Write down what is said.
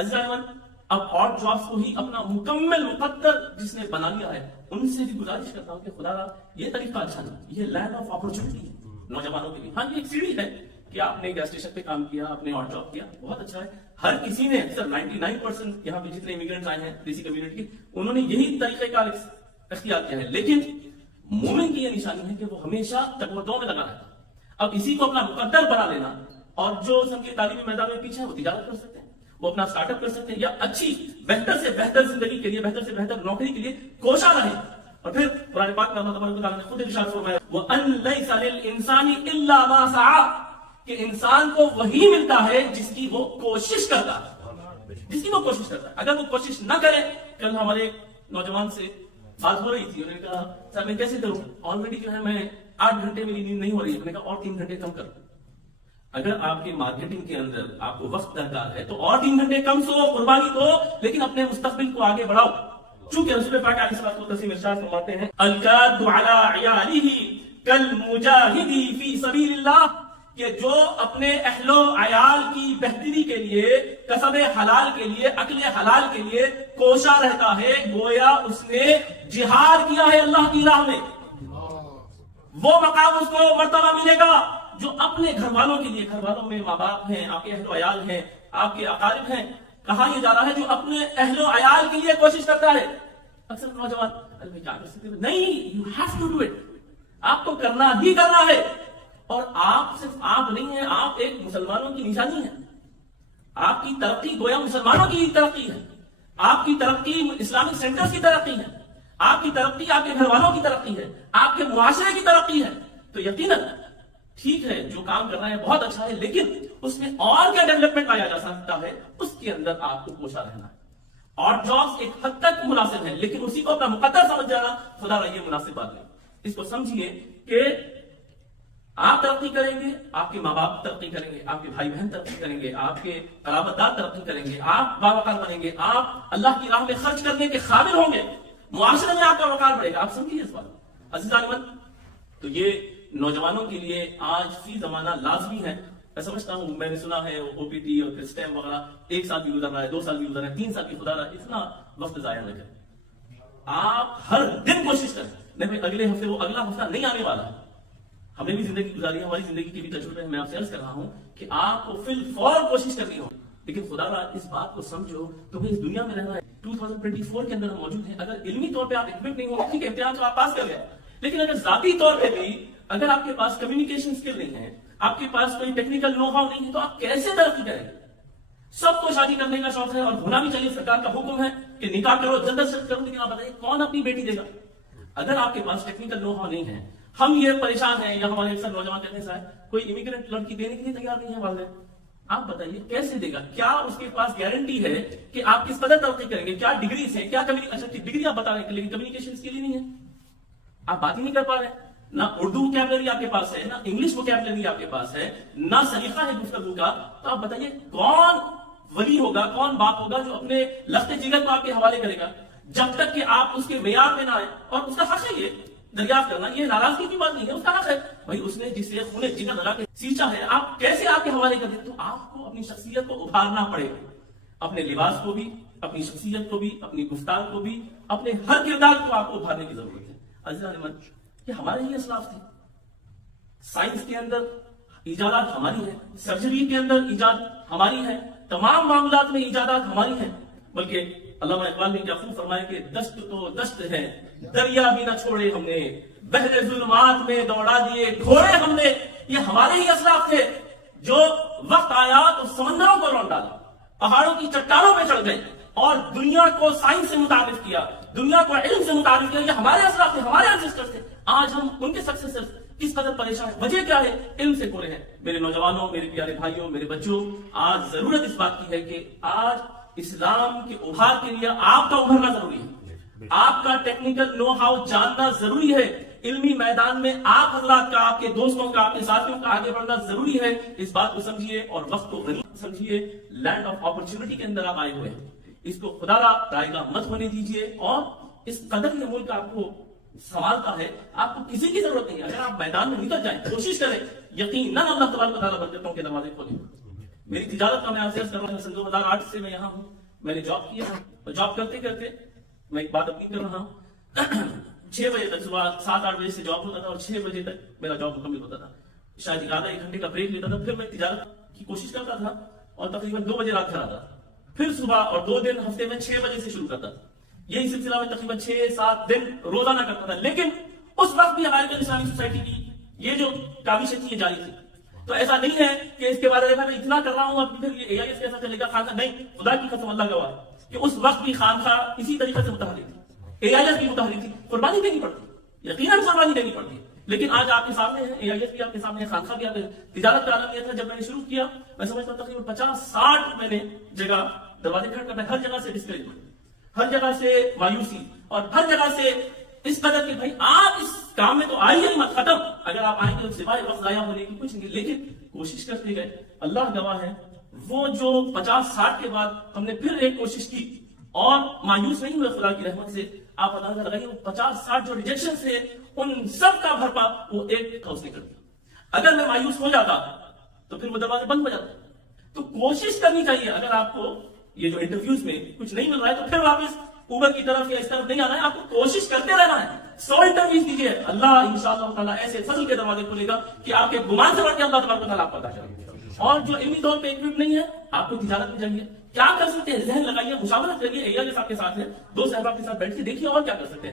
عزیزان، اب اور جابس کو ہی اپنا مکمل مقدر جس نے بنا لیا ہے، ان سے بھی گزارش کرتا ہوں کہ خدا را یہ طریقہ اچھا نہیں، یہ لینڈ آف اپرچونٹی ہے نوجوانوں کے لیے. ہاں، یہ ایک سیڑھی ہے کہ آپ نے گیس اسٹیشن پہ کام کیا، آپ نے اور جاب کیا، بہت اچھا ہے. ہر کسی نے، سر 99% یہاں پہ جتنے امیگرینٹس آئے ہیں دیسی کمیونٹی کے، انہوں نے یہی طریقہ کار اختیار کیا ہے. لیکن مومن کی یہ نشانی ہے کہ وہ ہمیشہ تقویٰ میں لگا رہتا ہے. اب اسی کو اپنا مقدر بنا لینا، اور جو سب کے تعلیمی میدان میں پیچھے ہیں وہ تجارت کر سکتے ہیں، وہ اپنا سٹارٹ اپ کر سکتے ہیں، یا اچھی بہتر سے بہتر زندگی کے لیے، بہتر سے بہتر نوکری کے لیے کوشاں رہیں. اور پھر قرآن پاک میں اللہ تبارک و تعالیٰ نے خود ارشاد فرمایا وَأَن لَيْسَ لِلْإِنسَانِ إِلَّا مَا سَعَىٰ، کہ انسان کو وہی ملتا ہے جس کی وہ کوشش کرتا ہے، جس کی وہ کوشش کرتا ہے. اگر وہ کوشش نہ کرے، کل ہمارے نوجوان سے بات ہو رہی تھی، انہوں نے کہا صاحب میں کیسے کروں، آلریڈی جو ہے میں 8 گھنٹے میری نیند نہیں ہو رہی ہے. میں نے کہا اور 3 گھنٹے کم کرو. اگر آپ کی مارکیٹنگ کے اندر آپ کو وقت درکار ہے تو اور 3 گھنٹے کم سو، قربانی دو، لیکن اپنے مستقبل کو آگے بڑھاؤ. چونکہ رسول پاک علیہ الصلوۃ والتسلیم ارشاد فرماتے ہیں القاد علی عیالہ کالمجاہد فی سبیل اللہ، کہ جو اپنے اہل و عیال کی بہتری کے لیے، کسب حلال کے لیے، اکل حلال کے لیے کوشاں رہتا ہے، گویا اس نے جہاد کیا ہے اللہ کی راہ میں. وہ مقام اس کو مرتبہ ملے گا جو اپنے گھر والوں کے لیے، گھر والوں میں ماں باپ ہیں، آپ کے اہل و عیال ہیں، آپ کے اقارب ہیں. کہا یہ جا رہا ہے جو اپنے اہل و عیال کے لیے کوشش کرتا ہے. اکثر نوجوان کیا کر سکتے ہیں، نہیں، you have to do it, آپ کو کرنا ہی کرنا ہے. اور آپ صرف آپ نہیں ہیں، آپ ایک مسلمانوں کی نشانی ہیں. آپ کی ترقی گویا مسلمانوں کی ترقی ہے، آپ کی ترقی اسلامک سینٹرز کی ترقی ہے، آپ کی ترقی آپ کے گھر والوں کی ترقی ہے، آپ کے معاشرے کی ترقی ہے. تو یقیناً ٹھیک ہے جو کام کر رہے ہیں بہت اچھا ہے، لیکن اس میں اور کیا ڈیولپمنٹ لایا جا سکتا ہے، اس کے اندر آپ کو کوشاں رہنا ہے. اور جابس ایک حد تک مناسب ہیں، لیکن اسی کو اپنا مقدر سمجھ جانا خدا را یہ مناسب بات نہیں. اس کو سمجھیے کہ آپ ترقی کریں گے، آپ کے ماں باپ ترقی کریں گے، آپ کے بھائی بہن ترقی کریں گے، آپ کے قرابت دار ترقی کریں گے، آپ باوقار بنیں گے، آپ اللہ کی راہ میں خرچ کرنے کے قابل ہوں گے، معاشرے میں آپ کا وقار بڑھے گا. آپ سمجھیے اس بات عزیزان. تو یہ نوجوانوں کے لیے آج فی زمانہ لازمی ہے. میں سمجھتا ہوں، میں نے سنا ہے او پی ٹی اور سٹیم وغیرہ 1 سال بھی گزر رہا ہے، 2 سال بھی گزر رہا ہے، 3 سال بھی. خدا رہا اتنا وقت ضائع نہ کریں. آپ ہر دن کوشش کریں. نہیں، اگلے ہفتے وہ اگلا ہفتہ نہیں آنے والا ہے. ہم نے بھی زندگی گزاری ہے، ہماری زندگی کے بھی تجربے ہیں. میں آپ سے عرض کر رہا ہوں کہ آپ کو فی الفور کوشش کرنی ہو، لیکن خدا را اس بات کو سمجھو تمہیں اس دنیا میں رہنا ہے. 2024 کے اندر ہم موجود ہیں. اگر علمی طور پہ آپ ایکوپمنٹ نہیں ہو، ٹھیک ہے امتحان تو آپ پاس کر گئے، لیکن اگر ذاتی طور پہ بھی اگر آپ کے پاس کمیونیکیشن اسکل نہیں ہے، آپ کے پاس کوئی ٹیکنیکل نو ہاؤ نہیں ہے، تو آپ کیسے ترقی کریں گے؟ سب کو شادی کرنے کا شوق ہے اور ہونا بھی چاہیے، سرکار کا حکم ہے کہ نکاح کرو، جلد سے جلد کرو، لیکن آپ بتائیے کون اپنی بیٹی دے گا اگر آپ کے پاس ٹیکنیکل نو ہاؤ نہیں ہے؟ ہم یہ پریشان ہیں، یا ہمارے اکثر نوجوان کہتے ہیں صاحب کوئی امیگرینٹ لڑکی دینے کے لیے تیار نہیں ہے والدین. آپ بتائیے کیسے دے گا؟ کیا اس کے پاس گارنٹی ہے کہ آپ کس قدر ترقی کریں گے؟ کیا ڈگریز ہیں؟ کیا ڈگری آپ بتا رہے ہیں، لیکن کمیونیکیشن کے لیے نہیں ہے. آپ بات ہی نہیں کر پا رہے ہیں. نہ اردو ووکیبلری آپ کے پاس ہے، نہ انگلش ووکیبلری آپ کے پاس ہے، نہ سلیقہ ہے گفتگو کا. تو آپ بتائیے کون ولی ہوگا، کون باپ ہوگا جو اپنے لخت جگر کو آپ کے حوالے کرے گا جب تک کہ آپ اس کے معیار میں نہ آئے؟ اور اس کا حق ہے یہ دریافت کرنا، یہ ناراضگی کی بات نہیں ہے، اس کا حق ہے. بھائی اس نے جسے خون جگر لگا کے سینچا ہے، آپ کیسے آپ کے حوالے کر دیں؟ تو آپ کو اپنی شخصیت کو ابھارنا پڑے گا، اپنے لباس کو بھی، اپنی شخصیت کو بھی، اپنی گفتار کو بھی، اپنے ہر کردار کو آپ کو ابھارنے کی ضرورت ہے. عزیزان، یہ ہمارے ہی اسلاف تھے. سائنس کے اندر ایجادات ہماری ہیں، سرجری کے اندر ایجاد ہماری ہے، تمام معاملات میں ایجادات ہماری ہیں. بلکہ علامہ اقبال نے کیا خوب فرمایا کہ دست تو دست ہے، دریا بھی نہ چھوڑے ہم نے، بحر ظلمات میں دوڑا دیے گھوڑے ہم نے. یہ ہمارے ہی اسلاف تھے جو وقت آیا تو سمندروں کو لوٹ ڈالا، پہاڑوں کی چٹانوں پہ چڑھ گئے اور دنیا کو سائنس سے متعارف کیا، دنیا کو علم سے متعارف کیا. یہ ہمارے اسلاف تھے، ہمارے انسسٹرز تھے. آج ہم ان کے سکسیسر کس قدر پریشان ہیں؟ وجہ کیا ہے؟ علم سے کورے ہیں. میرے نوجوانوں، میرے پیارے بھائیوں، میرے بچوں، آج ضرورت اس بات کی ہے کہ آج اسلام کے ابھار کے لیے آپ کا ابھرنا ضروری ہے، آپ کا ٹیکنیکل نو ہاؤ جاننا ضروری ہے. علمی میدان میں آپ حضرات کا، آپ کے دوستوں کا، آپ کے ساتھیوں کا آگے بڑھنا ضروری ہے. اس بات کو سمجھیے اور وقت کو غنیمت سمجھیے. لینڈ آف اپرچونٹی کے اندر آپ آئے ہوئے ہیں، اس کو خدا را رائے گاہ مت ہونے دیجیے. اور اس قدر یہ ملک آپ کو سنبھالتا ہے، آپ کو کسی کی ضرورت نہیں ہے. اگر آپ میدان میں نکل جائیں، کوشش کریں، یقیناً اللہ تبارک و تعالیٰ برکتوں کے دروازے کھولیں. میری تجارت کا میں آپ سے عرض کر رہا ہوں، سن 2008 سے میں یہاں ہوں. میں نے جاب کیا ہے اور جاب کرتے کرتے میں ایک بات اپنی کر رہا ہوں. 6 بجے تک صبح 7-8 بجے سے جاب ہوتا تھا اور 6 بجے تک میرا جاب مکمل ہوتا تھا. شاید آدھا 1 گھنٹے کا بریک لیتا تھا، پھر میں تجارت کی کوشش کرتا تھا اور تقریباً 2 بجے رات گھر آتا تھا. پھر صبح اور 2 دن ہفتے میں 6 بجے سے شروع کرتا تھا. یہی سلسلہ میں تقریباً 6-7 دن روزانہ کرتا تھا. لیکن اس وقت بھی امریکن اسلامک سوسائٹی کی یہ جو کاوشیں تھی یہ جاری تھی. تو ایسا نہیں ہے کہ اس کے بعد دیکھا میں اتنا کر رہا ہوں اب پھر یہ AIS کیسا چلے گا خانخواہ. نہیں، خدا کی قسم اللہ گواہ کہ اس وقت بھی خانخواہ اسی طریقے سے متحرک تھی، AIS بھی متحرک تھی. قربانی دینی پڑتی، یقیناً قربانی دینی پڑتی ہے. لیکن آج آپ کے سامنے ہے، AIS بھی آپ کے سامنے ہے، خانخواہ بھی آپ کے. تجارت کا عالم یہ تھا جب میں نے شروع کیا، میں سمجھتا ہوں تقریباً 50-60 میں نے جگہ دروازے کھڑ کر ہر جگہ سے ڈسکریجمنٹ، ہر جگہ سے مایوسی اور ہر جگہ سے اس قدر کہ بھائی آپ اس کام میں تو آئیے ہی مت، ختم. اگر آپ آئیں گے تو سوائے وقت ضائع ہونے کی کچھ نہیں. لیکن کوشش کرتے گئے، اللہ گواہ ہے. وہ جو 50-60 کے بعد ہم نے پھر ایک کوشش کی اور مایوس نہیں ہوئے خدا کی رحمت سے. آپ اندازہ لگائیے وہ 50-60 جو ریجیکشن سے ان سب کا بھرپا وہ ایک ہاؤس نے کر دیا. اگر میں مایوس ہو جاتا تو پھر وہ دروازے بند ہو جاتا. تو کوشش کرنی چاہیے. اگر آپ کو یہ جو انٹرویوز میں کچھ نہیں مل رہا ہے تو پھر واپس اوپر کی طرف یا اس طرف نہیں آنا ہے. آپ کو کوشش کرتے رہنا ہے. 100 انٹرویوز دیجیے، اللہ انشاءاللہ تعالیٰ ایسے فضل کے دروازے کھولے گا کہ آپ کے گمان سے بڑھ کے اللہ تبارک و تعالیٰ آپ کو عطا کرے گا. اور جو علمی طور پہ ایکوپ نہیں ہے، آپ کو تجارت میں جائیے. کیا کر سکتے ہیں؟ ذہن لگائیے، مشاورت کریے. AIS آپ کے ساتھ ہے، 2 صاحبہ کے ساتھ بیٹھ کے دیکھیے اور کیا کر سکتے ہیں.